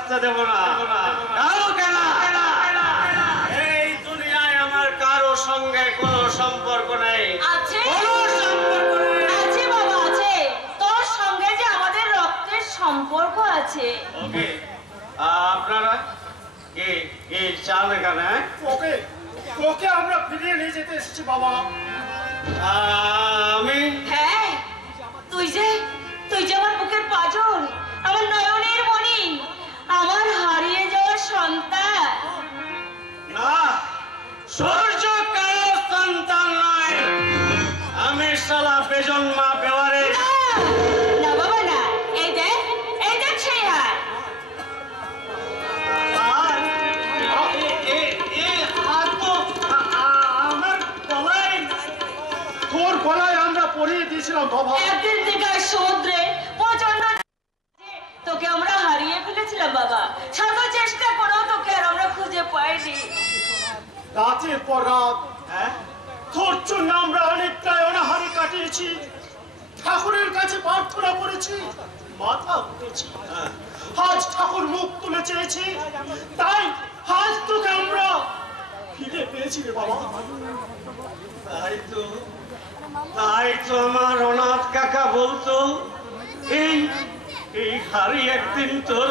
বাঁচতে দেব না। কাউকে না। এই দুনিয়ায় আমার কারো সঙ্গে কোনো সম্পর্ক নেই। কোনো সম্পর্ক নেই। আছে বাবা, আছে। তোর সঙ্গে যে আমাদের রক্তের সম্পর্ক আছে। ওকে, আপনারা কে চান এখানে? ওকে আমরা ফিরিয়ে নিয়ে যেতে এসেছি বাবা। আমি হ্যাঁ, তুই যে আমার বুকের পাঁজর, আমার নয়নের মণি, আমার হারিয়ে যাওয়া সন্তান। না, সূর্য কারো সন্তান নয়। আমি শালা বেজন্মা বেওয়ারে। না বাবা না, এই দেখ সেই হার। তোর গলায় আমরা পরিয়ে দিয়েছিলাম বাবা। একদিন দিঘার সমুদ্রে প্রচন্ড তোকে আমরা হারিয়ে ফেলেছিলাম বাবা। শত চেষ্টা করেও তোকে আর আমরা খুঁজে পাইনি। রাতের পর রাত তোর জন্য আমরা অনেকটাই অনাহারে কাটিয়েছি। ঠাকুরের কাছে প্রার্থনা করেছি, মাথা উঠেছি। আজ ঠাকুর মুখ তুলে চেয়েছি, তাই আজ তোকে আমরা ফিরে পেয়েছি রে বাবা। তাই তো আমার অনাথ কাকা বলতো, এই হাড়ি একদিন তোর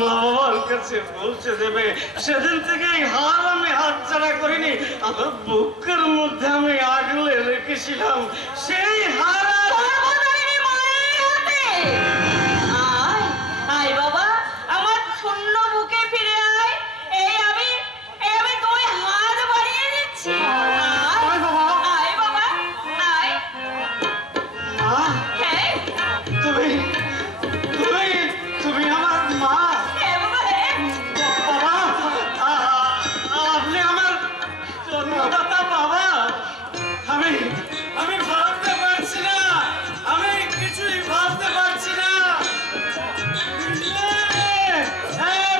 মা বাবার কাছে পৌঁছে দেবে। সেদিন থেকে এই হার আমি হাত ছাড়া করিনি। আমার বুকের মধ্যে আমি আগলে রেখেছিলাম সেই হার। আয় বাবা, আমার শূন্য বুকে ফিরে আয়। এই আমি দুই হাত বাড়িয়ে দিচ্ছি। আয় বাবা, আয়। মা, হ্যাঁ, তুমি আমার মা। হ্যাঁ বাবা, হ্যাঁ। বাবা, আপনি আমার জন্মদাতা বাবা। আমি ভাবতে পারছি না, আমি কিছুই ভাবতে পারছি না।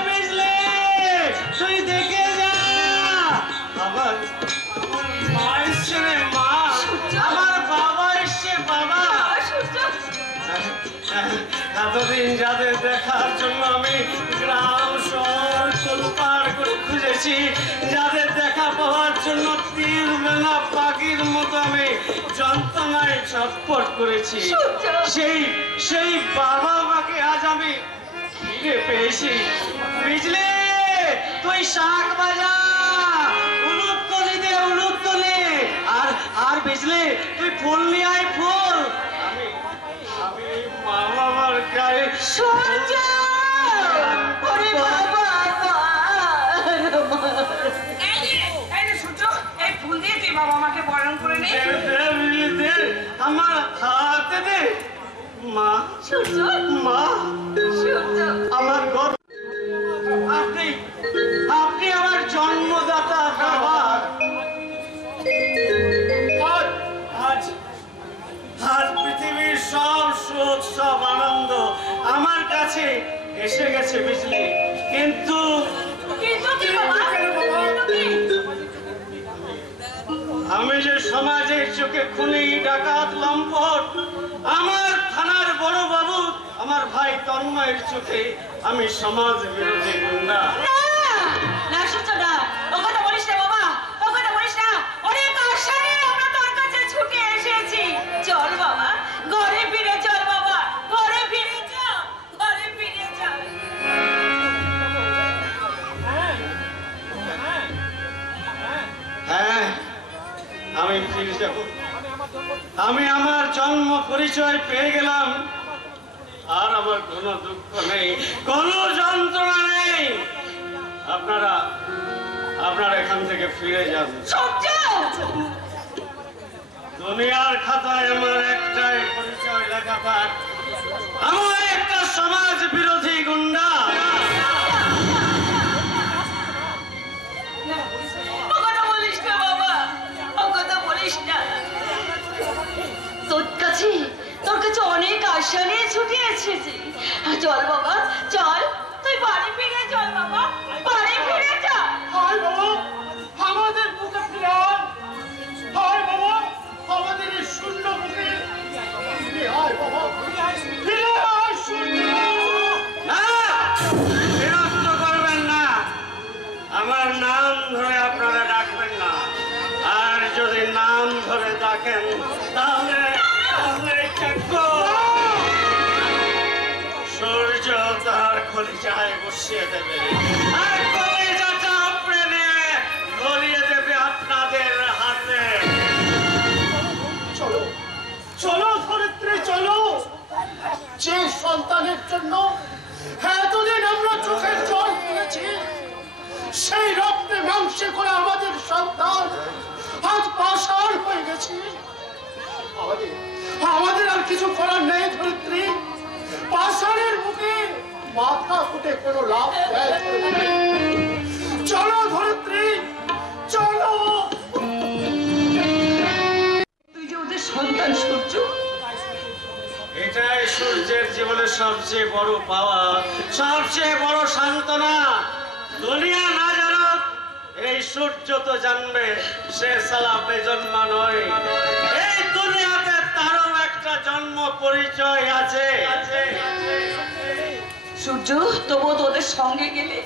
বিজলি, তুই দেখে যা। আমার মা এসছে রে মা, আমার বাবা এসছে বাবা। এতদিন যাদের দেখার জন্য আমি গ্রাম শহর তোলপাড় করে খুঁজেছি, যাদের দেখা পাওয়ার জন্য তীর মেলা পাখির মতো আমি যন্ত্রণায় ছটফট করেছি, সেই বাবা মাকে আজ আমি ফিরে পেয়েছি। বিজলি, তুই শাক বাজা, উলুক তলি দে, উলুক তলি। আর বিজলি, তুই ফুল নিয়ে আয়, ফুল। আমি মা বাবার গায়ে সূর্য, ওরে বাবা, এই ফুল দিয়ে তুই বাবা মাকে বরণ করে নে। দে, আমার হাতে দে। মা, সূর্য, মা, সূর্য, আমার গর্ব। আপনি আমার জন্মদাতা বাবা। আজ পৃথিবীর সব সুখ, সব আনন্দ আমার কাছে এসে গেছে বিজলি, কিন্তু কি বাবা? আমি যে সমাজের চোখে খুনি, ডাকাত, লম্পট, আমার থানার বড় বাবু, আমার ভাই তন্ময়ের চোখে আমি সমাজ বিরোধী গুন্ডা। না সূর্য, না, ও কথা বলিস না বাবা, ও কথা বলিস না। অনেক আশায় আমরা তোর কাছে ছুটে এসেছি। চল বাবা, ঘরে ফিরে চল বাবা, ঘরে ফিরে যা, ঘরে ফিরে যা। হ্যাঁ, আমি ফিরে যাব। আমি আমার জন্ম পরিচয় পেয়ে গেলাম, আর আমার কোনো দুঃখ নেই, কোনো যন্ত্রণা নেই। আপনারা এখান থেকে ফিরে যান। সূর্য, দুনিয়ার খাতায় আমার একটাই পরিচয় লেখা থাক, আমার একটা সমাজ বিরোধী গুন্ডা। ও কথা বলিস না বাবা, ও কথা বলিস না। তোর কাছে অনেক আশা নিয়ে ছুটে এসেছি। চল বাবা, চল, তুই বাড়ি ফিরে চল বাবা, বাড়ি ফিরে যা। হায় বাবা, আমাদের বুকে ফিরে আয়। হায় বাবা, আমাদের এই শূন্য বুকে ফিরে আয় বাবা, ফিরে আয় সূর্য। না, বসিয়ে দেবে আর কলিজাটা প্রেমে ধরিয়ে দেবে আপনাদের হাতে। চলো চলো ধরিত্রী চলো, যে সন্তানের জন্য এতদিন আমরা চোখের জল ফেলেছি, সেই রক্তে মাংসে করে আমাদের সন্তান আজ পাষাণ হয়ে গেছে। আমাদের আর কিছু করার নেই ধরিত্রী, পাষাণের মুখে মাথা ফুটে কোনো লাভ দেয়। চলো ধরিত্রী চলো। তুই যে ওদের সন্তান সূর্য, এটাই সূর্যের জীবনের সবচেয়ে বড় পাওয়া, সবচেয়ে বড় সান্ত্বনা। দুনিয়া না জানুক, এই সূর্য তো জানবে সে সালা বেজন্মা নয়। এই দুনিয়াতে তারও একটা জন্ম পরিচয় আছে। সূর্য তবুও তোদের সঙ্গে গেলে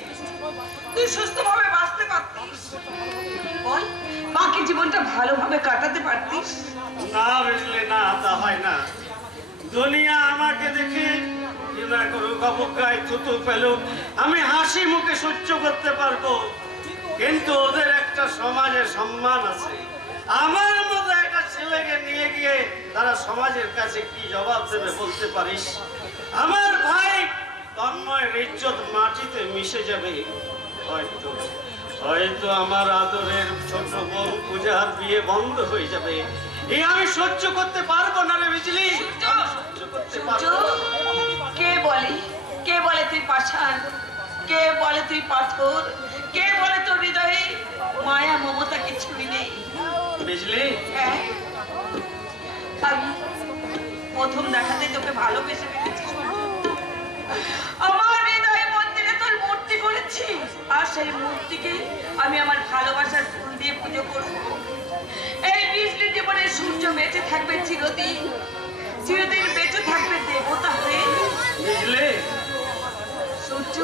তুই সুস্থভাবে বাঁচতে পারতিস, বল বাকি জীবনটা ভালোভাবে কাটাতে পারতিস। না বুঝলে না, তা হয় না। দুনিয়া আমাকে দেখে ঘৃণা করুক, অবজ্ঞায় থুতু ফেলুক, আমি হাসি মুখে সহ্য করতে পারবো, কিন্তু ওদের একটা সমাজের সম্মান আছে। আমার মতো একটা ছেলেকে নিয়ে গিয়ে তারা সমাজের কাছে কি জবাব দেবে বলতে পারিস? আমার ভাই তন্ময়ের ইজ্জত মাটিতে মিশে যাবে। হয়তো হয়তো আমার আদরের ছোট বোন পূজার বিয়ে বন্ধ হয়ে যাবে। এই আমি সহ্য করতে পারবো না রে বিজলি, সহ্য করতে পারবো না। কে বলে তুই পাষাণ, কে বলে তুই পাথর, কে বলে তোর হৃদয়ে মায়া মমতা কিছুই নেই? বিজলি, হ্যাঁ, আমি প্রথম দেখাতে তোকে ভালোবেসে ফেলেছি। আমার হৃদয় মন্দিরে তোর মূর্তি করেছি, আর সেই মূর্তিকে আমি আমার ভালোবাসার ফুল দিয়ে পুজো করব। এই বিজলি জীবনে সূর্য বেঁচে থাকবে চিরদিন, চিরদিন বেঁচে থাকবে দেবতা হয়ে। বিজলি, সূর্য,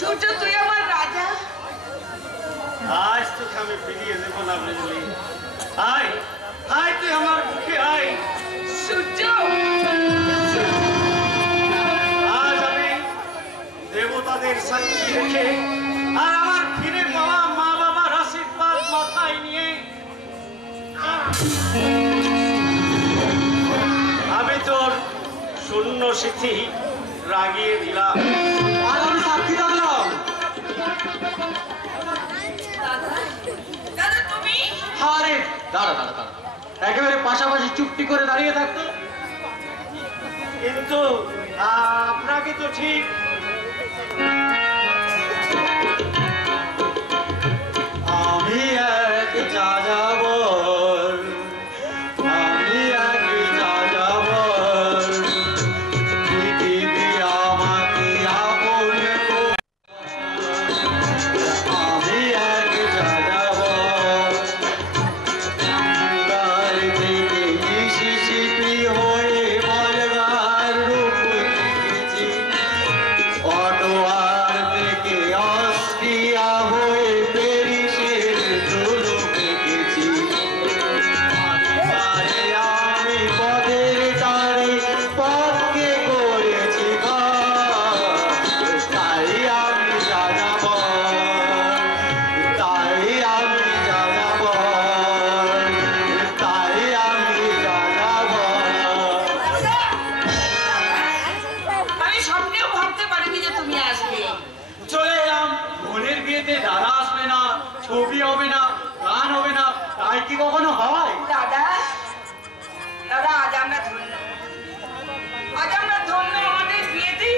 সূর্য তুই আমার রাজা। আজ তোকে আমি ফিরিয়ে দেবো না বিজলি। আয় আয়, তুই আমার বুকে আয়। সূর্য, আজ আমি দেবতাদের সাক্ষী রেখে আর আমার ফিরে পাওয়া মা বাবার আশীর্বাদ মাথায় নিয়ে আমি তোর শূন্য স্মৃতি রাগিয়ে দিলাম। আর আমি সাক্ষী থাকলাম। দাদা তুমি? আরে দাঁড়া দাঁড়া দাঁড়া, একেবারে পাশাপাশি চুপটি করে দাঁড়িয়ে থাকতো। কিন্তু আপনাকে তো ঠিক আমি এক যাযাবর, আমি এক যাযাবর, পৃথিবী আমাকে আপন করে। আমি এক যাযাবর, গাল থেকে মিশিশিপি হয়ে বলগার রূপ নিয়েছি, অটোয়ার থেকে অস্ট্রিয়া হয়ে প্যারিসের ধুলো পেকেছি। আমি পথের তারে পথকে করেছি ঘর, তাই আমি যাযাবর, তাই আমি যাযাবর, তাই আমি যাযাবর। আমি স্বপ্নেও ভাবতে পারিনি যে তুমি আসবে। চলে এলাম। বোনের বিয়েতে দাদা আসবে না, ছবি হবে না, গান হবে না, তাই কি কখনো হয়? দাদা, দাদা আজ আমরা ধন্য, আজ আমরা ধন্য আমাদের বিয়েতে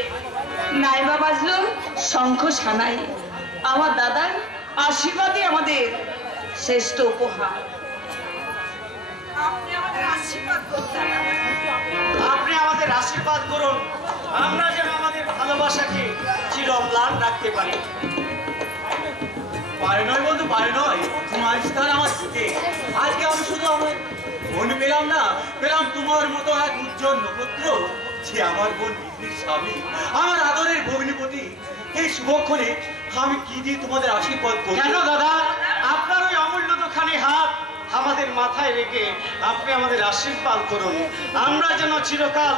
নাইবা বাজলো শঙ্খ সানাই। আমার দাদার আশীর্বাদই আমাদের শ্রেষ্ঠ উপহার। আপনি আমাদের আশীর্বাদ করুন, আপনি আমাদের আশীর্বাদ করুন, আমরা যেন আমাদের ভালোবাসাকে চিরম্লান রাখতে পারি। পারে নয় বন্ধু, পারে নয়, তোমার স্থান আমার দিকে। আজকে আমি শুধু আমার বোন পেলাম না, পেলাম তোমার মতো এক উজ্জ্বল নক্ষত্র, যে আমার বোন বিজলির স্বামী, আমার আদরের ভগ্নিপতি। এই শুভক্ষণে আমি কি দিয়ে তোমাদের আশীর্বাদ করব? কেন দাদা, আপনার ওই অমূল্য দুখানি হাত আমাদের মাথায় রেখে আপনি আমাদের আশীর্বাদ করুন, আমরা যেন চিরকাল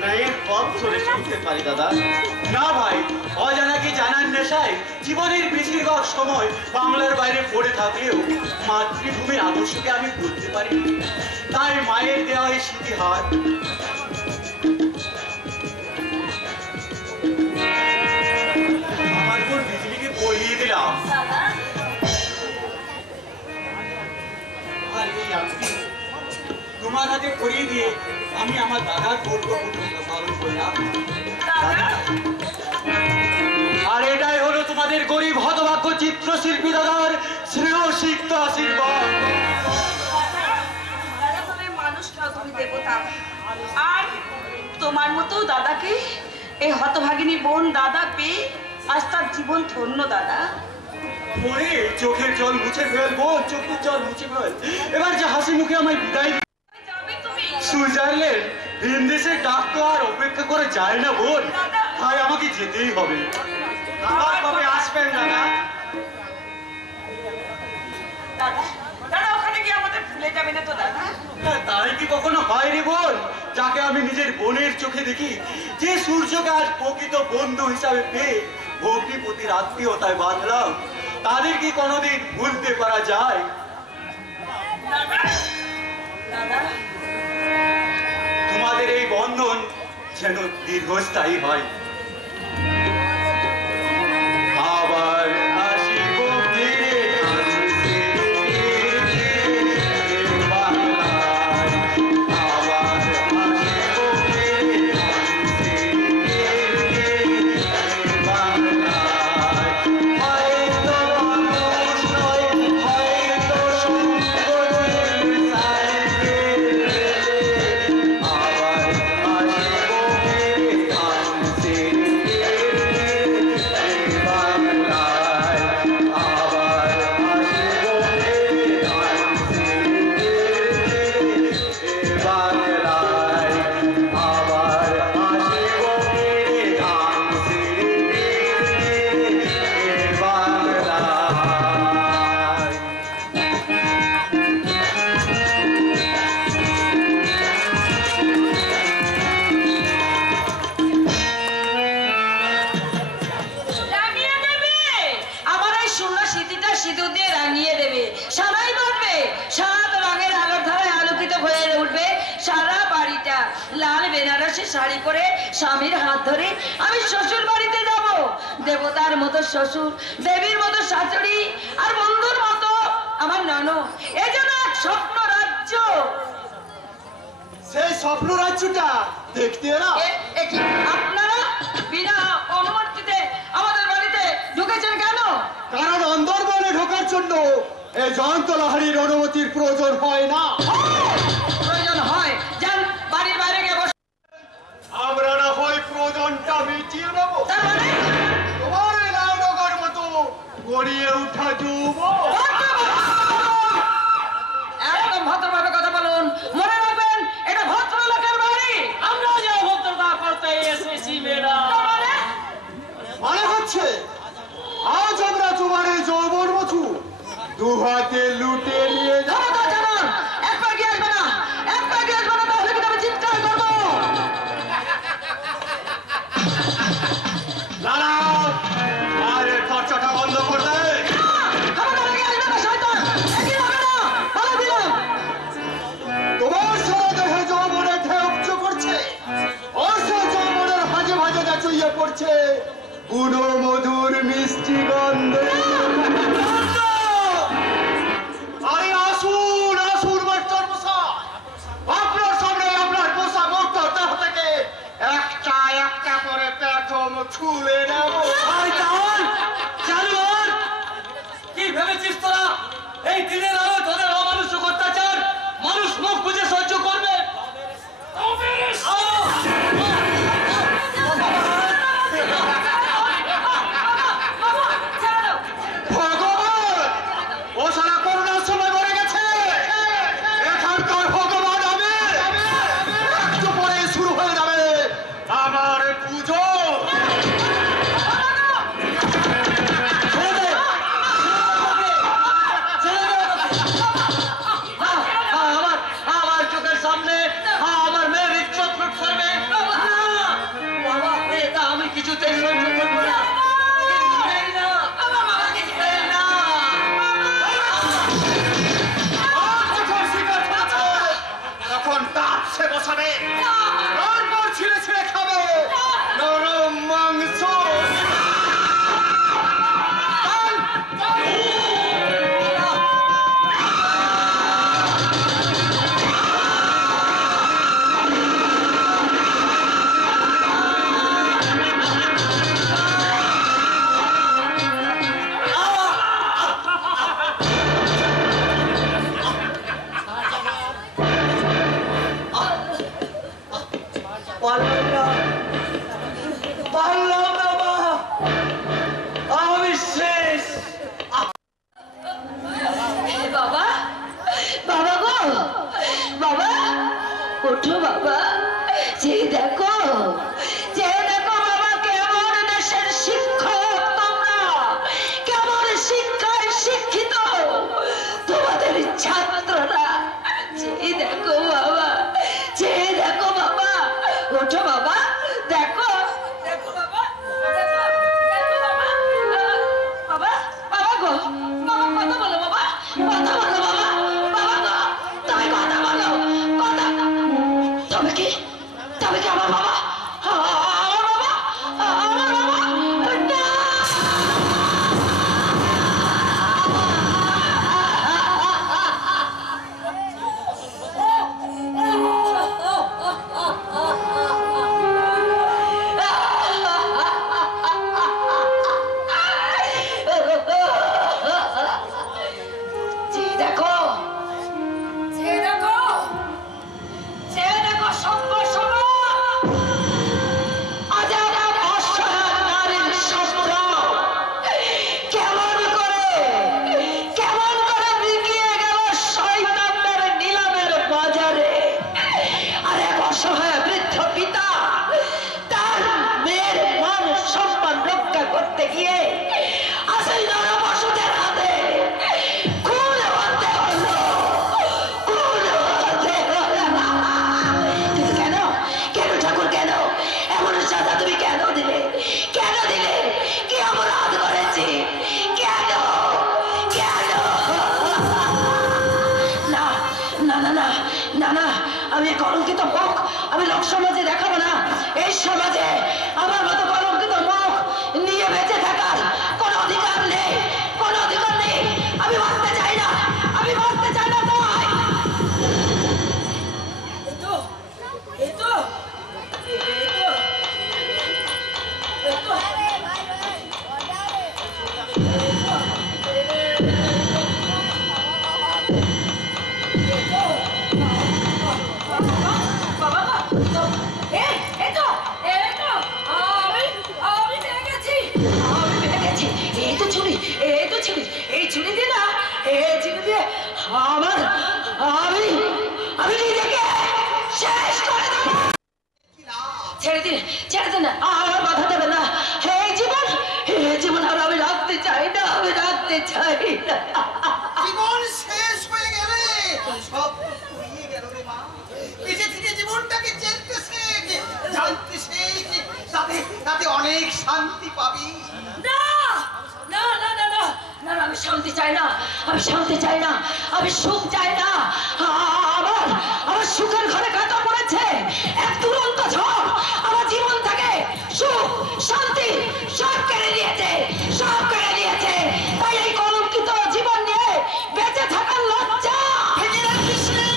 ন্যায়ের পথ ধরে চলতে পারি। দাদা, না ভাই, অজানা নেশায় জীবনের বেশিরভাগ সময় বাংলার বাইরে পড়ে থাকলেও মাতৃভূমির আদর্শকে আমি বুঝতে পারি। তাই মায়ের দেওয়া এই স্মৃতিহার আমার বোন বিজলিকে পড়িয়ে দিলাম। দাদা আর এই আংটি তোমার হাতে পরিয়ে দিয়ে আমি আমার দাদার কর্তব্য পালন করলাম। দাদা আর এটাই হলো তোমাদের গরিব হতভাগ্য চিত্রশিল্পী দাদার শ্রেয়সিক্ত আশীর্বাদ। দাদা তুমি মানুষ না, তুমি দেবতা। আর তোমার মতো দাদাকে এই হতভাগিনী বোন দাদা পেয়ে আজ তার জীবন ধন্য। দাদা মনে চোখের জল মুছে ফেল বোন, চোখের জল মুছে ফেল। এবার যে হাসি মুখে আমায় বিদায় দিবে। যাবে তুমি? সুইজারল্যান্ড ভিনদেশের ডাক তো আর অপেক্ষা করে যায় না বোন, তাই আমাকে যেতেই হবে। আবার কবে আসবেন দাদা? দাদা দাদা ওখানে গিয়ে আমাদের ভুলে যাবে না তো দাদা? তাই কি কখনো হয় রে বোন? যাকে আমি নিজের বোনের চোখে দেখি, যে সূর্যকে আজ প্রকৃত বন্ধু হিসাবে পেয়ে ভগ্নিপতির আত্মীয়তায় বাঁধলাম, তাদের কি কোনোদিন ভুলতে পারা যায়? দাদা দাদা তোমাদের এই বন্ধন যেন দীর্ঘস্থায়ী হয়। আবার আসিব ফিরে বাংলায়, আবার আসিব ফিরে বাংলায়। হয়তো মানুষ নয়, হয়তো সংকটের সাথে আবার আসিব ফিরে আনছেন বাংলায়, আবার আসিব ফিরে আনছেন বাংলায়, আবার আসিব ফিরে আনছেন বাংলায়। রাঙিয়ে দেবে আমার এই শূন্য স্মৃতিটা সিঁদুর দিয়ে রাঙিয়ে দেবে। সারাই বাঁধবে, সাত রঙের আলোর ধারায় আলোকিত হয়ে উঠবে সারা বাড়িটা। লাল বেনারসি শাড়ি পরে স্বামীর হাত ধরে আমি শ্বশুর বাড়িতে যাব। দেবতার মতো শ্বশুর, দেবীর মতো শাশুড়ি, আর বন্ধুর মতো আমার ননদ। এই জন্য এক স্বপ্ন রাজ্য। সেই স্বপ্ন রাজ্যটা দেখতে এলা। কি আপনারা বিনা অনুমতিতে আমাদের বাড়িতে ঢুকেছেন কেন? কারণ অন্দরমহলে ঢোকার জন্য এই জয়ন্তলাহারির অনুমতির প্রয়োজন হয় না। প্রয়োজন হয় যান বাড়ির বাইরে গিয়ে বসে। আমরা না হয় প্রয়োজনটা মিটিয়ে নেব। তার মানে তোমার এই লাউডগার মতো গড়িয়ে উঠা যুবক একদম ভদ্রভাবে কথা বলুন। মনে রাখবেন এটা ভদ্রলোকের বাড়ি। আমরা যে ভদ্রতা করতে এসেছি ম্যাডাম। মনে হচ্ছে আজ আমরা তোমার এই যৌবন মধু দু হাতে লুটে নিয়ে যাব। এক পা গিয়ে আসবে না, এক পা গিয়ে আসবে না, তাহলে কিন্তু আমি চিৎকার করবো। দাঁড়াও, আর এর খরচাটা বন্ধ করে দে। খবরদার আগে আসবে না, শয়তান। এগিয়ে হবে না, পালা দিলাম। তোমার সারা দেহে যৌবনের ঢেউ উপচে পড়ছে, আর সেই যৌবনের ভাজে ভাজে চুইয়ে পড়ছে বুনো মধুর মিষ্টি গন্ধ। আরে আসুন গিয়ে আসল নরপশুদের হাতে খুন হতে হলো, খুন হতে হলো। কিন্তু কেন, কেন ঠাকুর, কেন এমন সাজা তুমি কেন দিলে, কেন দিলে? কি অপরাধ করেছি, কেন, কেন? না না না না না না, আমি কলঙ্কিত মুখ আমি লোক সমাজে দেখাবো না। এই সমাজে আমার মতো কলঙ্কিত মুখ নিয়ে বেঁচে থাকার কোনো অধিকার নেই, কোনো অধিকার নেই। আমি বাঁচতে চাই না, আমি বাঁচতে চাই না। তাই এতো এতো এতো এতো আমার আমি আমি নিজেকে শেষ করে দেবো। ছেড়ে দিন, ছেড়ে দিন, আর বাধা দেবে না। এই জীবন আর আমি রাখতে চাই না, আমি রাখতে চাই না। জীবন শেষ হয়ে গেলে সব ফুরিয়ে গেল রে মা। বেঁচে থেকে জীবনটাকে চেনতে শেখ, জানতে শেখ, তাতে অনেক শান্তি পাবি। না না না না না না, আমি শান্তি চাই না, আমি শান্তি চাই না, আমি সুখ চাই না। আমার সুখের ঘরে কাটা পড়েছে এক দুরন্ত ঝড়, আমার জীবন থেকে সুখ শান্তি সব কেড়ে নিয়েছে, সব কেড়ে নিয়েছে। তাই এই কলঙ্কিত জীবন নিয়ে বেঁচে থাকার লজ্জা। ভেঙে রাখিস রে।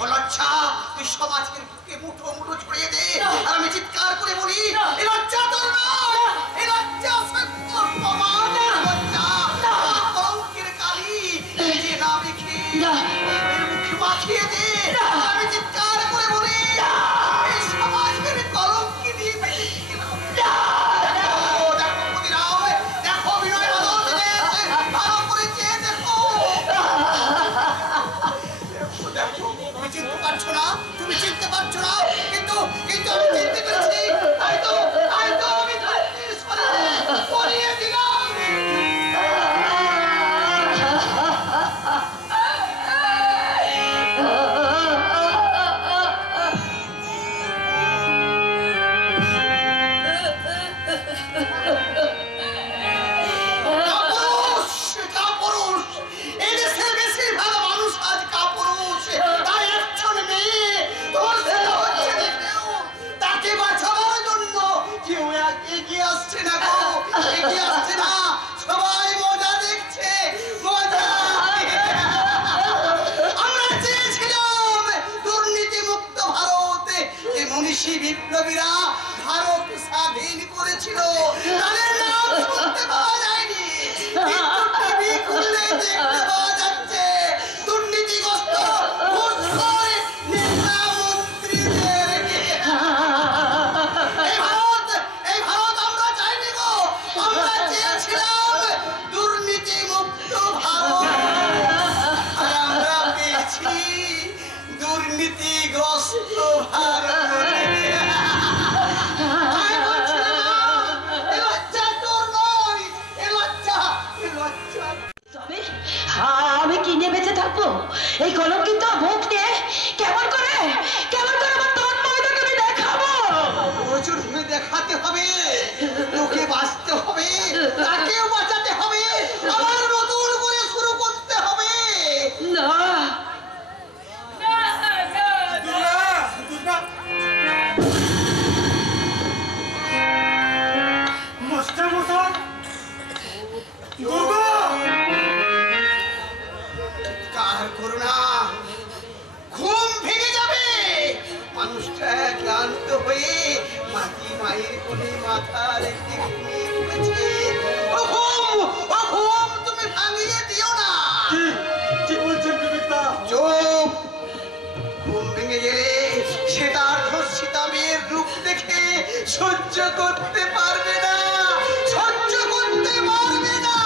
ও লজ্জা তুই সমাজের বুকে মুঠো মুঠো ছড়িয়ে দে, আর আমি চিৎকার করে বলি, এ লজ্জা তোর নয়, এ লজ্জা সত্যর প্রমাণ। লজ্জা কলঙ্কের কালি নিজে না মেখে এর মুখে মাখিয়ে দে। আমি চিৎকার করে বলি, এই সমাজের কলঙ্কি দিয়ে বেঁচে থেকে না। দেখো দেখো ক্ষুদিরাম, দেখো বিনয় বাদল ভালো করে চেয়ে দেখো। দেখো তুমি চিনতে পারছো না, তুমি চিনতে পারছো না, কিন্তু কিন্তু আমি চিনতে পেরেছি। তাই তো আমি পরিয়ে দিলাম। কাপুরুষ, কাপুরুষ। এই দেশের বেশিরভাগ মানুষ আজ কাপুরুষ। তাই একজন মেয়ে তোমার ছেলে হচ্ছে দেখেও তাকে বাঁচাবার জন্য কেউ এগিয়ে আসছে না গো, এগিয়ে আসছে না। সবাই মজা দেখছে, মজা। আমরা চেয়েছিলাম দুর্নীতি মুক্ত ভারত। এই মনীষী বিপ্লবীরা ভারত স্বাধীন করেছিল, তাদের নাম শুনতে পাওয়া যায়নি, কিন্তু টিভি খুললে দেখতে পাওয়া যাচ্ছে দুর্নীতিগ্রস্ত ঘুষখোর নেতা মন্ত্রীদের। এই ভারত আমরা চাইনি গো, আমরা চেয়েছিলাম দুর্নীতি মুক্ত ভারত, আর আমরা পেয়েছি দুর্নীতিগ্রস্ত ভারত। আমি বলছিলাম, এ লজ্জা তোর নয়, এ লজ্জা, এ লজ্জা। তবে আমি কি নিয়ে বেঁচে থাকবো এই কলঙ্কিত মুখ নিয়ে? কেমন করে আমার তন্ময়টাকে আমি দেখাবো? প্রচুর হয়ে দেখাতে হবে, লোকে বাঁচতে হবে, তাকেও বাঁচাতে হবে, আবার নতুন করে শুরু করতে হবে। না কার করুণা, ঘুম ভেঙে যাবে। মানুষটা ক্লান্ত হয়ে মাটি মায়ের কোলে মাথা রেখে ঘুমিয়ে পড়েছে। ও ঘুম তুমি ভাঙিয়ে দিও না। কি বলছেন বিবেকদা? চুপ। ঘুম ভেঙে গেলে সে তার ধর্ষিতা মেয়ের রূপ দেখে সহ্য করতে পারবে না, সহ্য করতে পারবে না।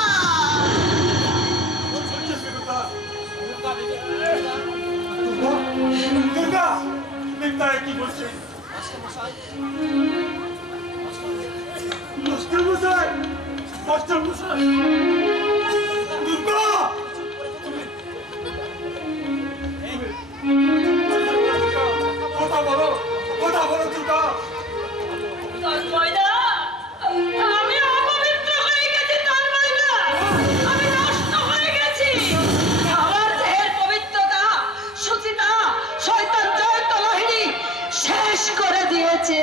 দুর্গা, বিবেকদা কি বলছেন? মাস্টারমশাই, দুর্গা কথা বলো দুর্গা। তন্ময়দা, আমি অপবিত্র হয়ে গেছি তন্ময়দা, আমি নষ্ট হয়ে গেছি। আমার দেহের পবিত্রতা সুচিতা শয়তান জয়ন্ত লোহিনী শেষ করে দিয়েছে।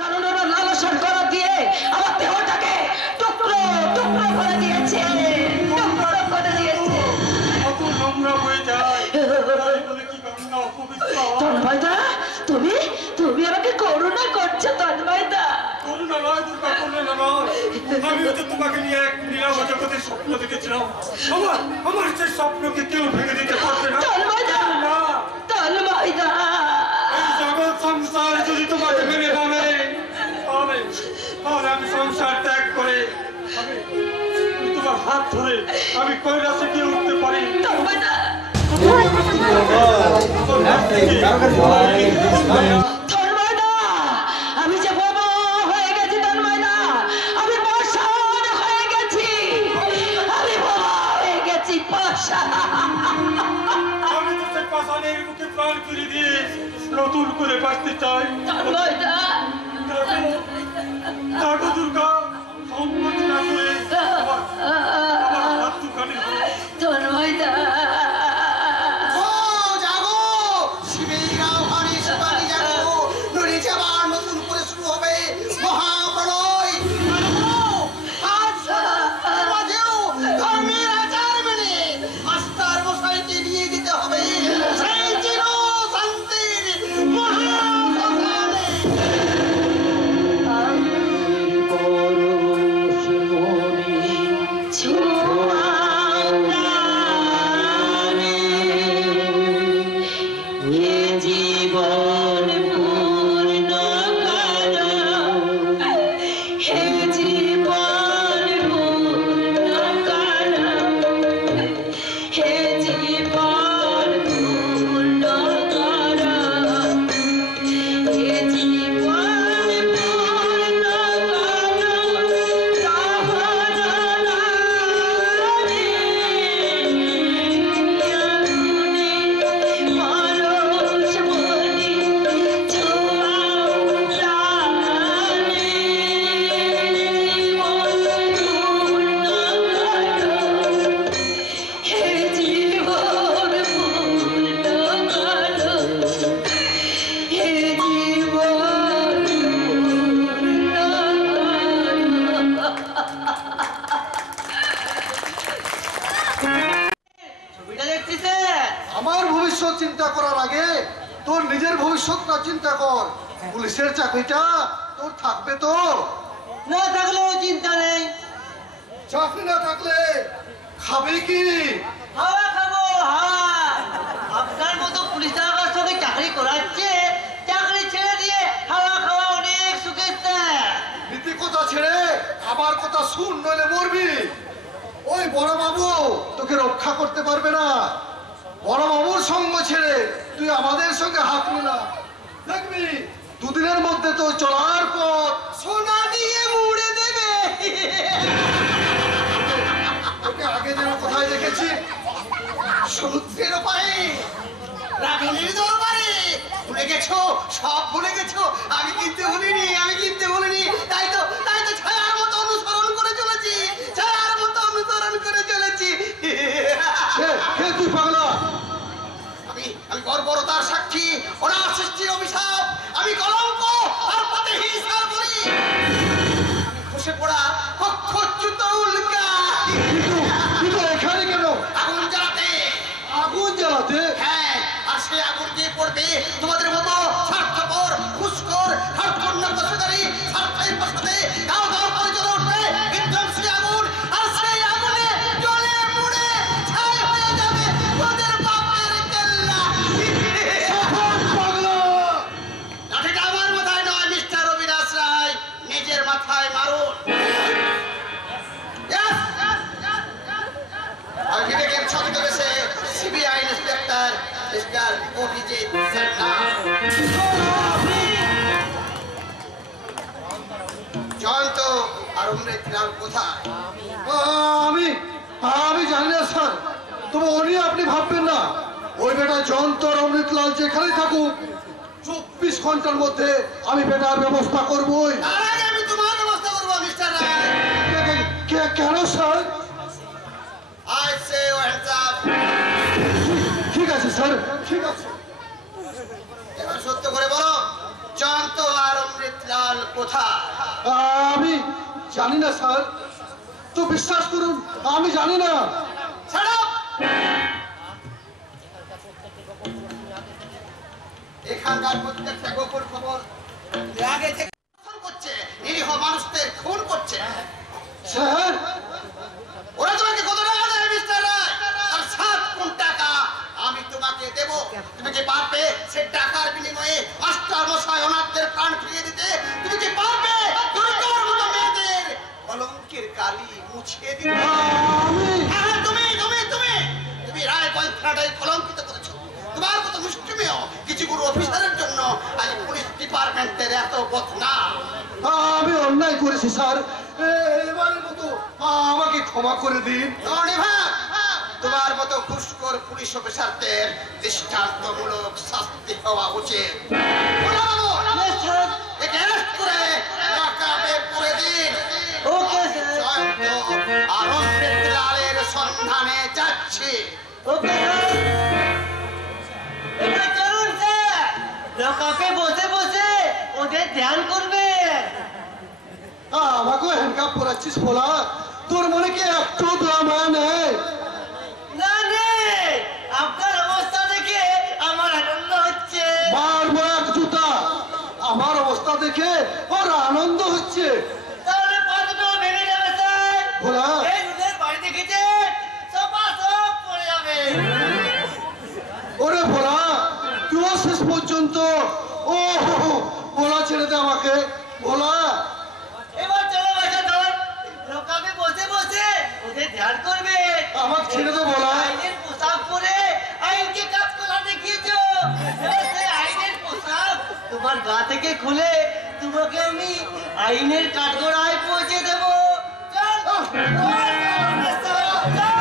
কারণ ওরা লালসার গলা দিয়ে আমার দেহটাকে টুকরো টুকরো করে দিয়েছে, টুকরো করে দিয়েছে। কত নোংরা হয়ে যায়, তাই বলে কি গঙ্গা অপবিত্র হয়? তন্ময়দা, তুমি তুমি আমাকে করুণা করছো তন্ময়দা। করুণা নয় দুর্গা, করুণা নয়। আমিও তো তোমাকে নিয়ে এক নীরব জগতের স্বপ্ন দেখেছিলাম। আমার সেই স্বপ্নকে কেউ ভেঙে দিতে পারবে না। তন্ময়দা, না, তন্ময়দা, এই জগৎ সংসার যদি তোমাকে মেনে নামে, তাহলে আমি সংসার ত্যাগ করে আমি তোমার হাত ধরে আমি কৈলাসে গিয়ে উঠতে পারি। তন্ময়দা, তন্ময়দা, আমি যে বাবা হয়ে গেছি তন্ময়দা, আমি পাষাণ হয়ে গেছি, আমি বাবা হয়ে গেছি পাষাণ। আমি তো সেই পাষাণের মুখে প্রাণ ফিরে দিয়ে নতুন করে বাঁচতে চাই। তন্ময়দা, দেখো দুর্গা, সংকোচ না করে আমার হাত দুখানি ধরো। তন্ময়দা, ও জাগো, শিবের আহ্বানে শিবানী জাগো, নড়ে যাবার নতুন করে শুরু হবে মহাপ্রলয়। আজ মাঝেও ধর্মের আচার মেনে আস্থার মশাইকে নিয়ে যেতে হবে সেই চির শান্তির মহাশ্মশানে। জীবন পূর্ণ কর, হে জীবন পূর্ণ কর, হে জীবন পূর্ণ কর, হে জীবন পূর্ণ আমার ভবিষ্যৎ চিন্তা করার আগে তোর নিজের ভবিষ্যৎটা চিন্তা কর। পুলিশের চাকরিটা তোর থাকবে তো? না থাকলেও চিন্তা নেই, চাকরি না থাকলে খাবে কি? হাওয়া খাবো হাওয়া। আপনার মতো পুলিশের কাছ থেকে চাকরি করাচ্ছে, চাকরি ছেড়ে দিয়ে হাওয়া খাওয়া অনেক সুখের। নীতি কথা ছেড়ে আমার কথা শুন, নইলে মরবি। ওই বড় বাবু তোকে রক্ষা করতে পারবে না। বড় বাবুর সঙ্গ ছেড়ে তুই আমাদের সঙ্গে হাত মিলা, দেখবি দুদিনের মধ্যে তো চলার পথ সোনা দিয়ে মুড়ে দেবে। তোকে আগে যেন কোথায় দেখেছি, সমুদ্রের ওপারে, রাবণের দরবারে। ভুলে গেছো, সব ভুলে গেছো। আমি কিনতে বলিনি, আমি কিনতে বলিনি। তাই তো ছায়ার মতো অনুসরণ করে চলেছি, ছায়ার মতো অনুসরণ করে চলেছি। কে তুই পাগলা? আমি বর্বরতার সাক্ষী, ওরা সৃষ্টির অভিশাপ। আমি কলঙ্ক আর পথে হিংসা করি। খসে পড়া অক্ষচ্যুত উল্কা। কিন্তু এখানে কেন? আগুন জ্বালাতে। আগুন জ্বালাতে? হ্যাঁ, আর সে আগুন দিয়ে পড়বে তোমাদের মতো স্বার্থপর, ঘুষখোর, হাড়খণ্ড দোষকারী, স্বার্থের প্রসাদে দাও দাও করে জ্বলে উঠবে বিধ্বংসী আগুন। আর সেই আগুনে জ্বলে পুড়ে ছাই হয়ে যাবে ওদের বাপের কেল্লা। পাগলা! লাঠিটা আমার মাথায় নয় মিস্টার অবিনাশ রায়, নিজের মাথায় মারুন। আর বিবেকের ছদ্মবেশে CBI inspector mister Abhijit Sanyal. Jayanta আর অমৃতলাল কোথায়? আমি আমি জানি না স্যার, তবে উনি আপনি ভাববেন না, ওই বেটা জয়ন্তর অমৃতলাল যেখানে থাকুক 24 ঘন্টার মধ্যে আমি বেটার ব্যবস্থা করবই। তার আগে আমি তোমার ব্যবস্থা করবো মিস্টার রায়। কেন sir? I say your hands up. ঠিক আছে স্যার, ঠিক আছে। এবার সত্য করে বলো, জয়ন্ত আর অমৃতলাল কোথায়? আমি জানি না স্যার, তো বিশ্বাস করুন আমি জানি না। Shut up! এখানকার প্রত্যেকটা গোপন খবর তুমি আগে থেকে খুন করছে, নিরীহ মানুষদের খুন করছে। স্যার ওরা তোমাকে কত টাকা দেয় মিস্টার রায়? আর 7 কোটি টাকা আমি তোমাকে দেব। তুমি কি পারবে সে টাকার বিনিময়ে মাস্টার মশাই অনাথদের প্রাণ ফিরিয়ে দিতে? তুমি কি পারবে দুর্গার মতো মেয়েদের কলঙ্কের কালি মুছিয়ে দিতে? আমি হ্যাঁ, তুমি রায় পন্থাটাই কলঙ্কিত করেছো। তোমার মতো মুষ্টিমেয় কিছু গুরু অফিসারের জন্য আজ পুলিশ ডিপার্টমেন্টের এত বদনাম। আমি অন্যায় করেছি স্যার, এবারের মতো আমাকে ক্ষমা করে দিন। তোমার মতো ঘুষখোর পুলিশ অফিসারদের দৃষ্টান্তমূলক শাস্তি হওয়া উচিত। একে অ্যারেস্ট করে কারাগারে পুরে দিন। জয়ন্ত আর অমৃতলালের সন্ধানে যাচ্ছি। এবার চলুন স্যার, লকআপে বসে বসে ওদের ধ্যান করবে। আমাকেও হ্যান্ডকাপ পরাচ্ছিস বলা, তোর মনে কি একটু দয়া নেই? না নেই, আপনার অবস্থা দেখে আমার আনন্দ হচ্ছে। মারবো এক জুতা, আমার অবস্থা দেখে ওর আনন্দ হচ্ছে। তাহলে পাতটা ভেঙে যাবে স্যার। ভোলা এই দুধের বাড়ি দেখেছেন, সব পড়ে যাবে। ওরে ভোলা, তুইও শেষ পর্যন্ত ও ভোলা ছেড়ে দে আমাকে। ভোলা এবার চলো বাসা ধর, লকআপে বসে বসে ওদের ধ্যান করবে। আমাকে ছেড়ে দে ভোলা। আইনের পোশাক পরে আইনকে কাজ করা দেখিয়েছো। এবার সেই আইনের পোশাক তোমার গা থেকে খুলে তোমাকে আমি আইনের কাঠগড়ায় পৌঁছে দেবো। চল, চল, চল, চল।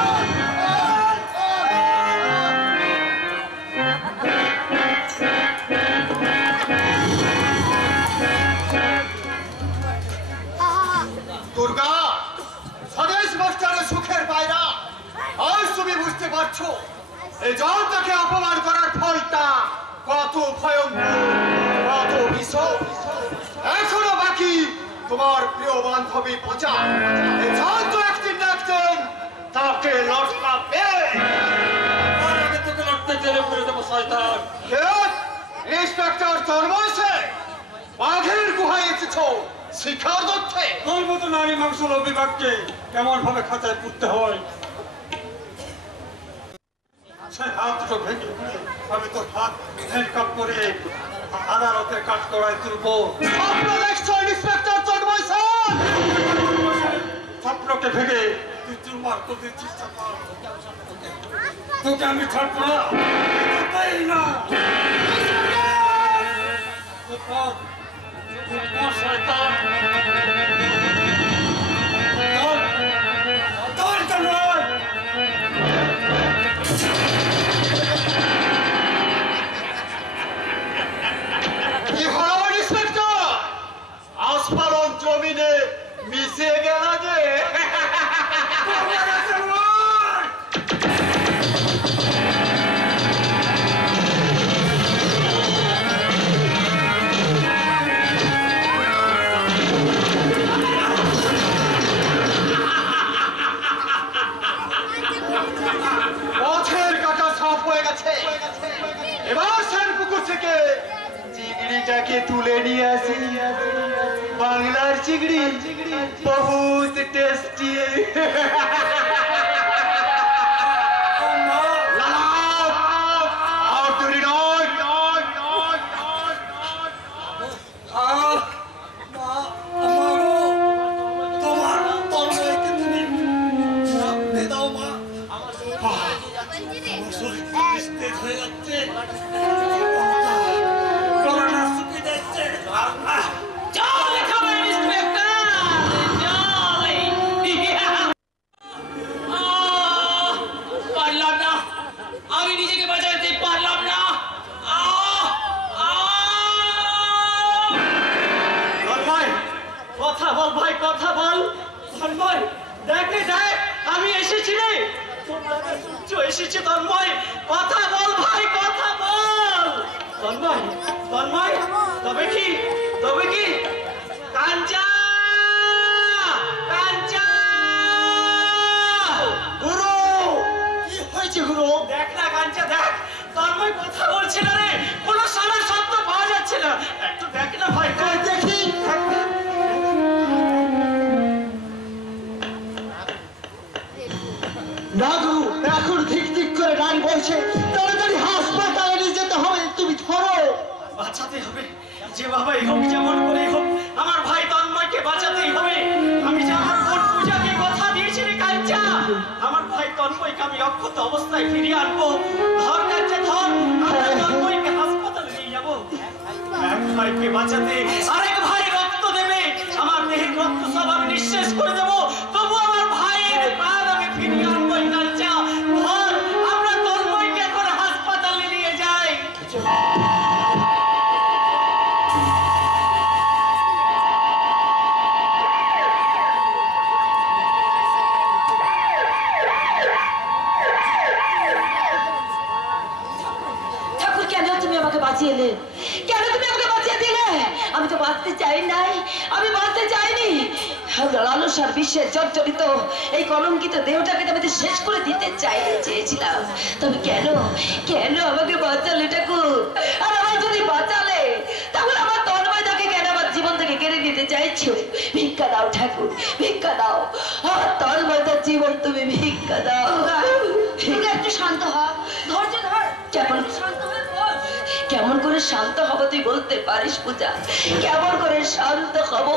দুর্গা, স্বদেশ মাস্টারের সুখের পায়রা, আজ তুমি বুঝতে পারছো এই জয়ন্তকে অপমান করার ফলটা কত ভয়ঙ্কর, কত ভীষণ। এখনো বাকি তোমার প্রিয় বান্ধবী পূজা। এই জয়ন্ত একদিন না একদিন তাকে লটকাবে। তোকে লড়তে জেলে করে দেবো শয়তান। ইন্সপেক্টর তন্ময়, বাঘের গুহায় এসেছো শিকার ধরতে। তোর মতো নারী মাংস বিভাগকে কেমন ভাবে খাঁচায় পুঁততে হয়। সে হাত দুটো ভেঙে আমি তোর হাত হ্যান্ডকাপ করে আদালতের কাঠগড়ায় তুলবো। স্বপ্ন দেখছো ইন্সপেক্টর তন্ময় স্যার? স্বপ্নকে ভেঙে তুই চুরমার করে দিচ্ছিস। তোকে আমি ছাড়বো না, তাই না? শয়তান কি হলো ইন্সপেক্টর? আসফালন জমিনে মিশে গেল যে। পথের কাটা সাফ হয়ে গেছে। এবার পুকুর থেকে চিংড়িটাকে তুলে নিয়ে আসি। বাংলার চিংড়ি বহুত টেস্টি। আর তৈরি নয়। তোমার তন্ময়কে তুমি রাখতে দাও মা। শরীর নিস্তেজ হয়ে যাচ্ছে, গলাটা শুকিয়ে যাচ্ছে। চল এখানে ইন্সপেক্টর। কথা বল ভাই, কথা বল। তন্ময় দেখ রে, দেখ আমি এসেছি রে, এসেছি তন্ময়, কথা বল ভাই, কথা বল। তন্ময়, তন্ময়, তবে কি, তবে কি? কাঞ্চা, কাঞ্চা! গুরু, কি হয়েছে গুরু? দেখ না কাঞ্চা, দেখ তন্ময় কথা বলছে না রে, কোনো সারা শব্দ পাওয়া যাচ্ছে না, একটু দেখ না ভাই, দেখি। না গুরু, এখন ঠিক ঠিক করে গান বলছে, তাড়াতাড়ি হাসপাতালে নিয়ে যেতে হবে, তুমি ধরো। বাঁচাতে হবে, যেভাবেই হোক, যেমন করেই হোক, আমার ভাই তন্ময়কে বাঁচাতেই হবে। আমি যে আমার বোন পূজাকে কথা দিয়েছি রে কাঞ্চা, আমার ভাই তন্ময়কে আমি অক্ষত অবস্থায় ফিরিয়ে আনবো। ধর কাঞ্চা, ধর, আমরা তন্ময়কে হাসপাতালে নিয়ে যাবো। এক ভাইকে বাঁচাতে আরেক ভাই রক্ত দেবে, আমার দেহের রক্ত সব আমি নিঃশেষ করে দেবো, তবু আমার ভাইয়ের প্রাণ আমি ফিরিয়ে আনবো। কাঞ্চা ধর, আমরা তন্ময়কে এখন হাসপাতালে নিয়ে যাই। ঠাকুর, কেন তুমি আমাকে বাঁচিয়ে এলে? কেন তুমি আমাকে বাঁচিয়ে দিলে? আমি তো বাঁচতে চাই নাই, আমি বাঁচতে চাইনি। লালসার বিশ্বের জর্জরিত এই কলঙ্কিত দেহটাকে আমি তো শেষ করে দিতে চেয়েছিলাম। তবে কেন, কেন আমাকে বাঁচালে ঠাকুর? আর আমায় যদি বাঁচালে, তাহলে আমার তন্ময়টাকে কেন আমার জীবন থেকে কেড়ে নিতে চাইছো? ভিক্ষা দাও ঠাকুর, ভিক্ষা দাও, আর তন্ময়টার জীবন তুমি ভিক্ষা দাও। একটু শান্ত হ, ধৈর্য ধর। কেমন শান্ত হয়ে বস। কেমন করে শান্ত হব তুই বলতে পারিস পূজা? কেমন করে শান্ত হব?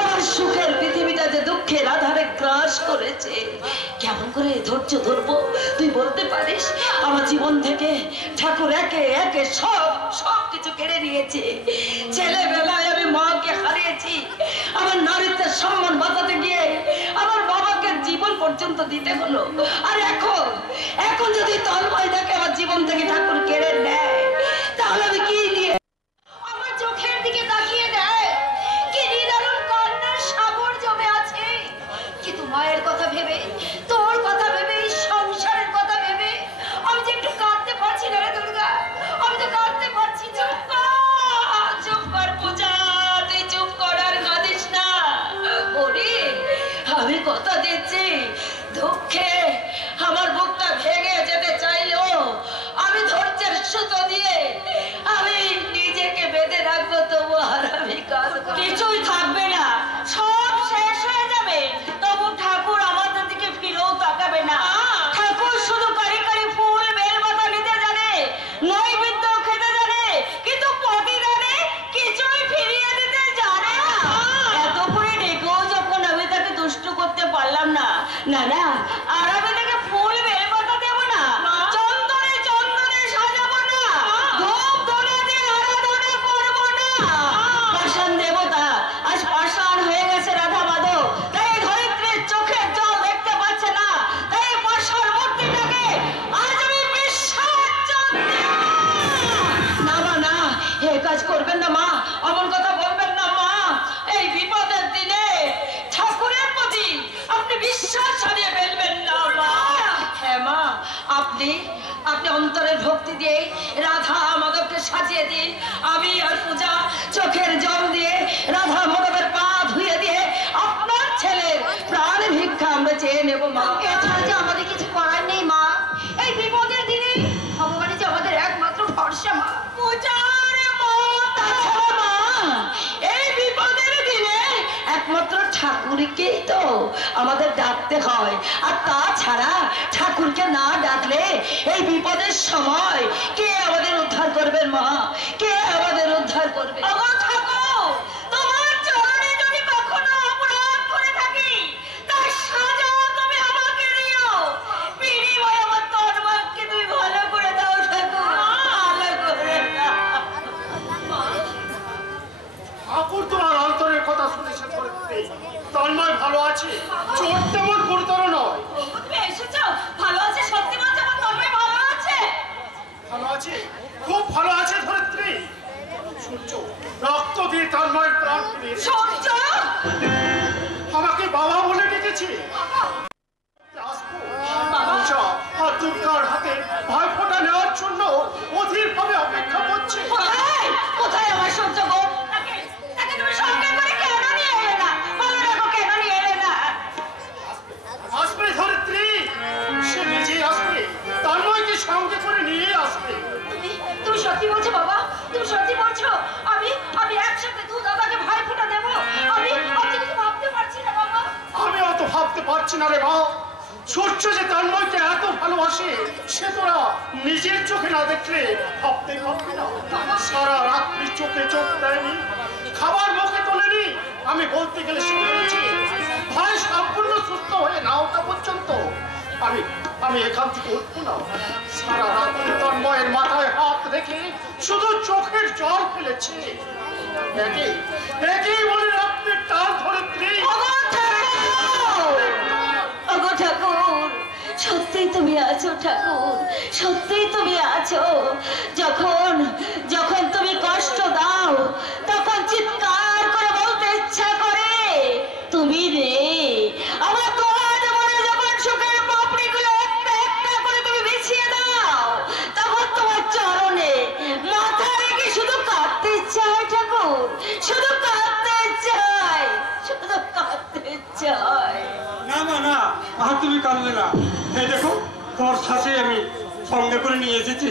আমার সুখের পৃথিবীটা যে দুঃখের আধারে গ্রাস করেছে, কেমন করে ধৈর্য ধরবো তুই বলতে পারিস? আমার জীবন থেকে ঠাকুর একে একে সব সব কিছু কেড়ে নিয়েছে। ছেলেবেলায় আমি মাকে হারিয়েছি, আমার নারীত্বের সম্মান বাঁচাতে গিয়ে আমার বাবাকে জীবন পর্যন্ত দিতে হলো। আর এখন, এখন যদি তন্ময়টাকে আমার জীবন থেকে ঠাকুর কেড়ে নেয়, তাহলে আমি কি নিয়ে? আমার চোখের দিকে তাকিয়ে দেয়, কি নিদারুণ কান্নার সাগর জমে আছে। কিন্তু মায়ের কথা ভেবে, তোর কথা ভেবে, এই সংসারের কথা ভেবে আমি যে একটু কাঁদতে পারছি না রে দুর্গা, আমি তো কাঁদতে পারছি। চুপ কর, চুপ কর পূজা, তুই চুপ কর, আর কাঁদিস না। ওরে, আমি কথা দিচ্ছি, দুঃখে আমার বুকটা ভেঙে যেতে চাইলেও আমি ধৈর্যের সুতো দিয়ে আমি নিজেকে বেঁধে রাখবো, তবু আর আমি কাঁদবো। কিছুই থাকবে না, সব শেষ হয়ে যাবে, তবু ঠাকুর আমাদের দিকে ফিরেও তাকাবে না। ঠাকুর শুধু কারি কারি ফুল বেলপাতা নিতে জানে, নৈবেদ্য খেতে জানে, কিন্তু প্রতিদানে কিছুই ফিরিয়ে দিতে জানে না। এত করে ডেকেও যখন আমি তাকে দুষ্ট করতে পারলাম না, না না, আর আমি তাকে ফুল বেলপাতা দেবো না, চন্দনে চন্দনে সাজাবো না, ধূপ ধুনা দিয়ে আরাধনা করবো না। পাষাণ দেবতা আজ পাষাণ হয়ে গেছে রাধা মাধব, তাই ধরিত্রীর চোখের জল দেখতে পাচ্ছে না, তাই পাষাণ মূর্তিটাকে আজ আমি বিসর্জন দেব। না মা, না, এ কাজ করবেন না মা, অমন কথা বলবেন না মা। এই বিপদের দিনে ঠাকুরের প্রতি আপনি বিশ্বাস হারিয়ে ফেলবেন না মা। হ্যাঁ মা, আপনি আপনি অন্তরের ভক্তি দিয়ে রাধা মাধবকে সাজিয়ে দিন। আমি আর পূজা চোখের জল দিয়ে রাধা মাধবের পা ধুয়ে দিয়ে আপনার ছেলের প্রাণ ভিক্ষা আমরা চেয়ে নেব মা। এছাড়া যে আমাদের কিছু করার নেই মা, এই বিপদের দিনে ভগবানই যে আমাদের একমাত্র ভরসা মা। পূজার মা, তাছাড়া মা এই বিপদের দিনে একমাত্র ঠাকুরকেই তো আমাদের ডাকতে হয়, আর তাছাড়া ঠাকুরকে না ডাকলে এই বিপদের সময় কে আমাদের উদ্ধার করবেন মা? কে আমাদের উদ্ধার করবে? ঠাকুর, তোমার চরণে যদি কখনো অপরাধ করে থাকি, তার সাজা তুমি আমাকে দিও, বিনিময়ে আমার তন্ময়কে তুমি ভালো করে দাও ঠাকুর, ভালো করে দাও। ঠাকুর তোমার অন্তরের কথা শুনেছে ধরিত্রী, তন্ময় ভালো আছে, চোট তেমন গুরুতর নয়। তুমি এসেছো, ভালো আছে? সত্যি বলছো আমার তন্ময় ভালো আছে? ভালো আছে, খুব ভালো আছে ধরিত্রী। সূর্য রক্ত দিয়ে তন্ময়ের প্রাণ ফিরিয়েছে। সূর্য এসেছি। আসবো। পূজা আর দুর্গার হাতে ভাইফোঁটা নেওয়ার জন্য অধীরভাবে অপেক্ষা করছি। কোথায় কোথায় আমার সহ্য গো? তাকে তাকে তুমি সঙ্গে করে কেন নিয়ে এলে না? বলো না গো, কেন নিয়ে এলে না? আসবে ধরিত্রী, সে নিজেই আসবে, তার নয় কি সঙ্গে করে নিয়ে আসবে। তুমি সত্যি বলছো বাবা? তুমি সত্যি বলছো? আমি একসাথে দু দাদাকে ভাই ফোঁটা দেবো? আমি কিছু ভাবতে পারছি না বাবা। আমি অত ভাবতে পারছি না রে মা। সূর্য যে তন্ময়কে এত ভালোবাসে সে তোরা নিজের চোখে না দেখলে ভাবতেই পারবি না। সারা রাত্রি চোখে চোখ দেয়নি, খাবার মুখে তোলেনি। আমি বলতে গেলে সে বলেছে ভাই সম্পূর্ণ সুস্থ হয়ে না ওঠা পর্যন্ত আমি এখান থেকে উঠবো না। সারা রাত্রি তন্ময়ের মাথায় হাত রেখে শুধু চোখের জল ফেলেছে। একই বলে রাত্রে টান ধরিত্রী। ওগো ঠাকুর, সত্যিই তুমি আছো ঠাকুর, সত্যিই তুমি আছো। যখন যখন তুমি কষ্ট দাও তখন চিৎকার করে বলতে ইচ্ছা করে তুমি রে। আমার তোমার মনে যখন সুখের পাপড়িগুলো একটা একটা করে তুমি বিছিয়ে দাও তখন তোমার চরণে মাথা রেখে শুধু কাঁদতে চাই ঠাকুর, শুধু কাঁদতে চাই, শুধু কাঁদতে চাই। না না না, আর তুমি কাঁদবে না। এই দেখো তোমার শাশে আমি সঙ্গে করে নিয়ে এসেছি।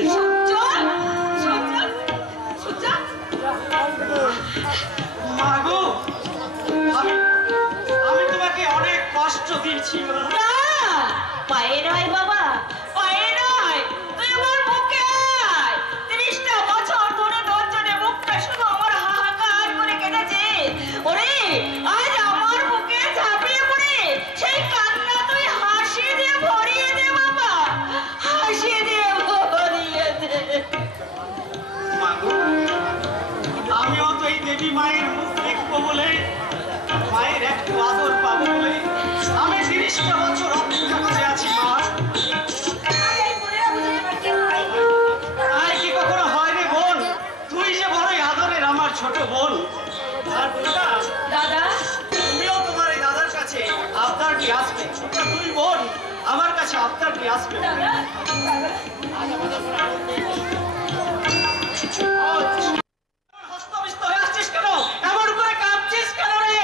মা গো, আমি তোমাকে অনেক কষ্ট দিয়েছি মা। না, পায়ে নয় বাবা, পায়ে নয়, তুই আমার বুকে আয়। 30টা বছর ধরে দর্জনে বুকটা শুধু আমার হাহাকার করে কেটেছে। ওরে আজ আমার বুকে ঝাঁপিয়ে পড়ে সেই কান্না তুই হাসি দিয়ে ভরিয়ে দে বাবা, হাসি দিয়ে ভরিয়ে দে। মা গো, আমিও তো এই দেবী মায়ের মুখ দেখবো বলে, মায়ের একটু আদর পাবো বলে আমি 30টা বছর অপেক্ষা করে আছি মা। আর কি কখনো হয় রে বোন, তুই যে বড়ই আদরের আমার ছোট বোন। আর দাদা, দাদা, তুমিও তোমার এই দাদার কাছে আবদার কি আসবে? তোমরা দুই বোন আমার কাছে আবদার কি আসবে? হস্তবিস্ত হয়ে আসছিস কেন? এমন করে কাঁদছিস কেন রে?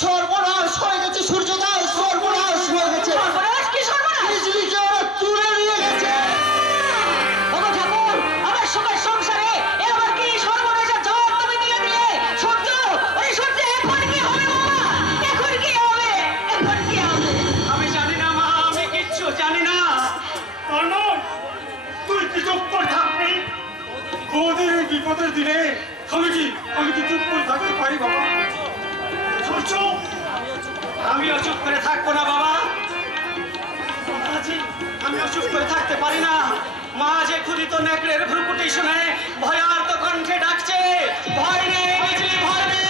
সর্বনাশ হয়ে গেছে সূর্যোদয়, সর্বনাশ হয়ে গেছে। সর্বনাশ কি সর্বনাশ? বিজলিকে ওরা তুলে নিয়ে গেছে। ওগো ঠাকুর, আমার সুখের সংসারে এ আবার কি সর্বনাশের ঝড় তুমি তুলে দিলে? সূর্য, ওই সূর্য এখন কি হবে বাবা? এখন কি হবে? এখন কি হবে? আমি জানি না মা, আমি কিচ্ছু জানি না। তন্ময়, তুই কি চুপ করে থাকবি? বৌদির এই বিপদের দিনে আমি কি চুপ করে থাকতে পারি বাবা? সূর্য, আমিও চুপ করে থাকবো না বাবা। আমিও চুপ করে থাকতে পারি না। মা যে ক্ষুদিত নেকড়ের ভ্রুকুটি শুনে ভয়ার্ত কণ্ঠে ডাকছে, ভয় নেই বিজলি, ভয় নেই।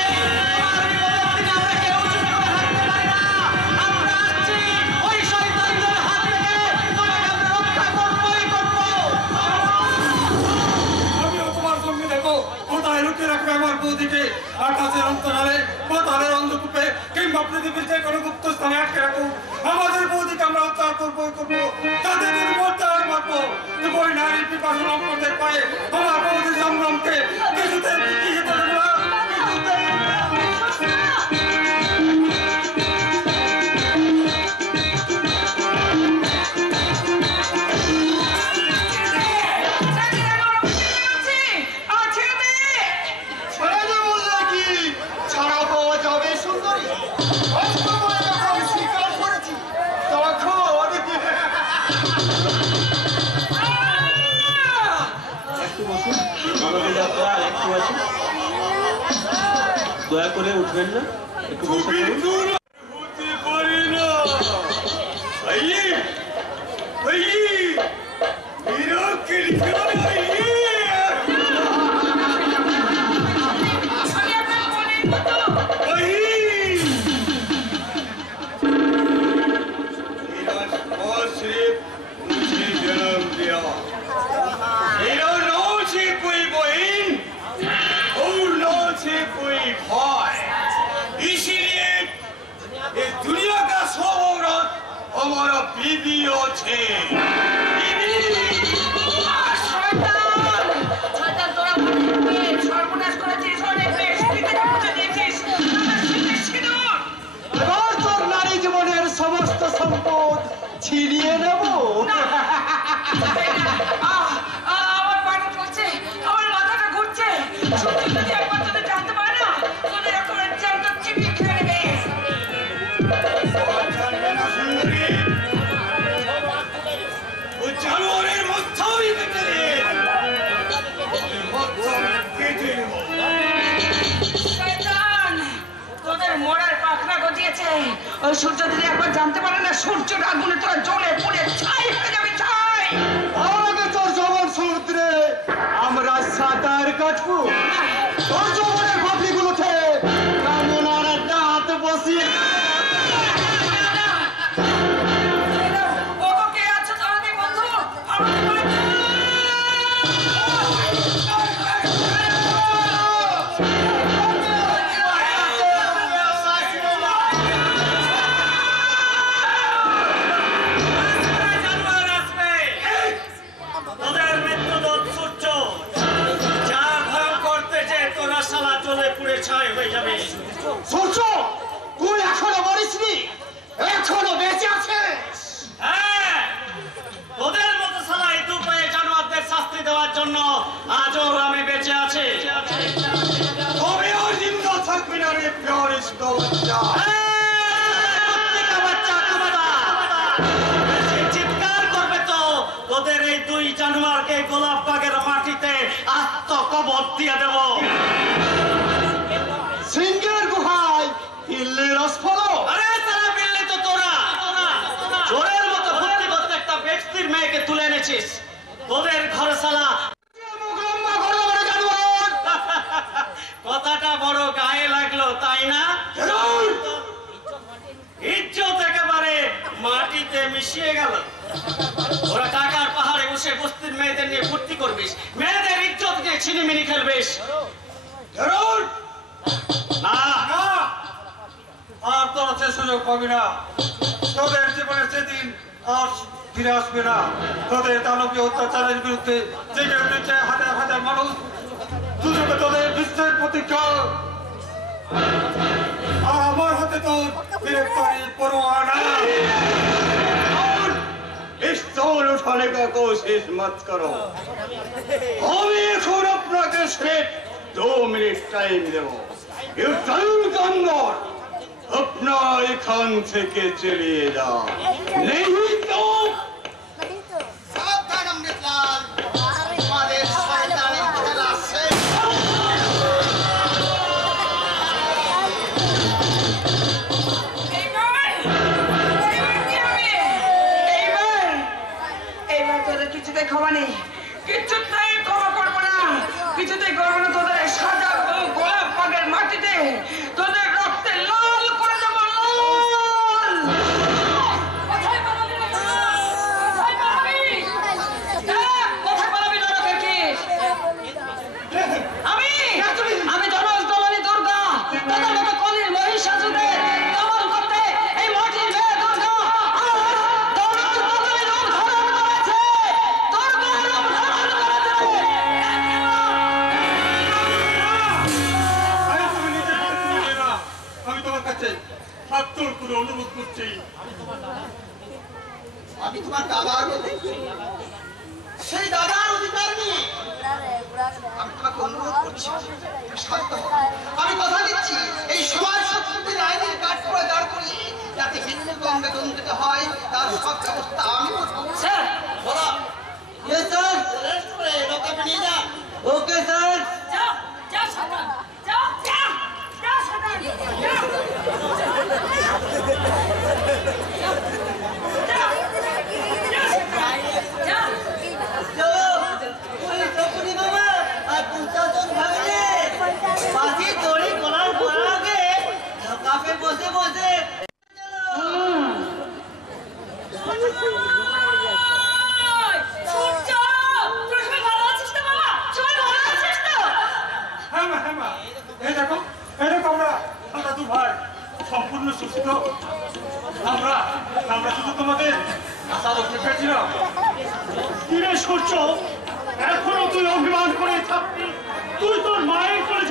তোমার বিপদের দিনে আমরা কেউ চুপ করে থাকতে পারি না। আমরা আসছি ওই শয়তানদের হাত থেকে, তোমাকে আমরা রক্ষা করবোই করবো। আমিও তোমার সঙ্গে দেখো কোথায় লুকিয়ে রাখবে আমার বৌদিকে। আকাশের অন্তরালে, পাতালের অন্ধকূপে কিংবা পৃথিবীর যে কোনো গুপ্ত স্থানে আটকে রাখো। আমাদের বৌদিকে আমরা উদ্ধার করবোই করবো। তাদের যদি মরতে হয় মরবো, তবু ওই নারীর পিপাসা নম্বরদের পায়ে আমার বৌদির সংগ্রামকে কিছুতেই পিছিয়ে যেতে দেবো না, কিছুতেই না। ছেড়ে দে বললে কি? ছাড়া পাওয়া যাবে সুন্দরী? কষ্ট করে যখন স্বীকার করেছি তখন একটু বসুন, আমাদের যাত্রা আর একটু আছে, দয়া করে উঠবেন না, একটু বসে পড়ুন। হতে পারে না। আইয়ে, আইয়ে, বিরাটকে লিখে আইয়ে। इसीलिए इस दुनिया का বিবিও ছে শয়তান! শয়তান, তোরা আমাদেরকে সর্বনাশ করেছিস, অনেক বেশিতে পৌঁছে দিয়েছিস। আমার সিঁদুর, সিঁদুর! এবার তোর নারী জীবনের সমস্ত সম্পদ ছিনিয়ে নেব। না, এই না, আমার পাটা চলছে, আমার মাথাটা ঘুরছে। সত্যি যদি একবার যদি জানতে পারে না, তোদের একেবারে জ্যান্ত চিবিয়ে খেয়ে নেবে। জানবে না সুন্দরী, ও জানোয়ারের মধ্যে আমি কেটে নেব। শয়তান! তোদের মোড়ার পাখনা গজিয়েছে। ওই সূর্য যদি একবার জানতে পারে না, সূর্যের আগুনে তোরা জ্বলে পুড়ে ছাই হয়ে যাবে, ছাই। তার আগে তোর যৌবন সমুদ্রে আমরা সাঁতার কাটবো। তোর যৌবনের ভাবলিগুলোতে কামনার দাঁত বসিয়ে ওগো, কে আছো তাহলে বন্ধু? আমাকে বাঁচাও! জানোয়ার আসবে। তোদের মৃত্যুদূত সূর্য, যা ভয়ঙ্কর তেজে তোরা শালা জ্বলে পুড়ে ছাই হয়ে যাবে। সূর্য, তুই এখনো মরিসনি, এখনো বেঁচে আছিস। হ্যাঁ, তোদের মতো শালা এই দু পায়ে জানোয়ারদের শাস্তি দেওয়ার জন্য আজও আমি বেঁচে আছি। তবেও জিন্দা থাকবি না রে ফিওরিস্ট বাচ্চা। চিৎকার করবে তো তোদের এই দুই জানোয়ারকে গোলাপ বাগের মাটিতে আত্মকবর দিয়ে দেব। সিংহের গুহায় দিল্লির রসফলো। আরে সারা বিল্লে তো তোরা চোরের মতো ভর্তি করতে একটা ব্যক্তির মেয়েকে তুলে এনেছিস। তোদের ঘরে শালা মুগলম্বা ঘরে ঘরে জানোয়ার। কথাটা বড় গায়ে লাগলো তাই না? ইজ্জত একেবারে মাটিতে মিশিয়ে গেল। ওরা টাকার পাহাড়ে বসে বস্তির মেয়েদের নিয়ে ফুর্তি করবিস, মেয়েদের ইজ্জত নিয়ে ছিনিমিনি খেলবিস। না, আর তোরা সে সুযোগ পাবি না। তোদের জীবনে সেদিন আর ফিরে আসবে না। তোদের দানবীয় অত্যাচারের বিরুদ্ধে জেগে উঠেছে হাজার হাজার মানুষ। দুজনে তোদের বিশ্বের প্রতীক্ষা। আর আমার হাতে তোর গ্রেফতারি পরোয়ানা। पिस्तौल उठाने का कोशिश मत करो। আমি এখন আপনাকে सिर्फ 2 मिनट टाइम দেব। ইউ টাইম কামর আপনার এখান থেকে চলে যাও, নেই তো সাবধান অমৃতলাল, তোমাদের শয়তানের খেলা শেষ। এইবার তোদের কিছুতে ক্ষমা নেই, কিছুতেই ক্ষমা করবো না, কিছুতেই করবো না। তোদের সাদা গোলাপ বাগের মাটিতে তোদের রক্তে লাল করে দেবো, লাল। কোথায় পালাবি রে? কোথায় পালাবি? কোথায় পালাবি নরকের কীট? আমি ধনুষ দলনী দুর্গা, তোদের মতো কলির মহিষাসুরদের দমন করতে এই মাটির মেয়ে দুর্গা আজ ধনুষ দলনী রূপ ধারণ করেছে, দুর্গা রূপ ধারণ করেছে। আরে তুমি নিজের পথে চলে না। আমি তোমার কাছে হাত জোড় করে অনুরোধ করছি। আমি তোমার দাদার বলি, সেই দাদার অধিকার নিয়ে আমি তোমাকে অনুরোধ করছি, তুমি শান্ত হও। আমি কথা দিচ্ছি, এই সমাজ শত্রুদের আইনের কাঠ করে দাঁড় করিয়ে যাতে মৃত্যুদণ্ডে দণ্ডিত হয় তার সব ব্যবস্থা আমি করবো। স্যার, বলো। Yes sir. অ্যারেস্ট করে লোকাপে নিয়ে যান। Okay sir. যাও, যাও শয়তান, যাও, যাও, যাও শয়তান, যাও। সূর্য, তোরা সবাই ভালো আছিস তো বাবা? সবাই ভালো আছিস তো? হ্যাঁ মা, হ্যাঁ মা। এই দেখো আমরা দু ভাই সম্পূর্ণ সুস্থ। আমরা শুধু তোমাদের আশা রক্ষে ফেলছিলাম। কিরে সূর্য, এখনো তুই অভিমান করে থাকবি? তুই তোর মায়ের কোলে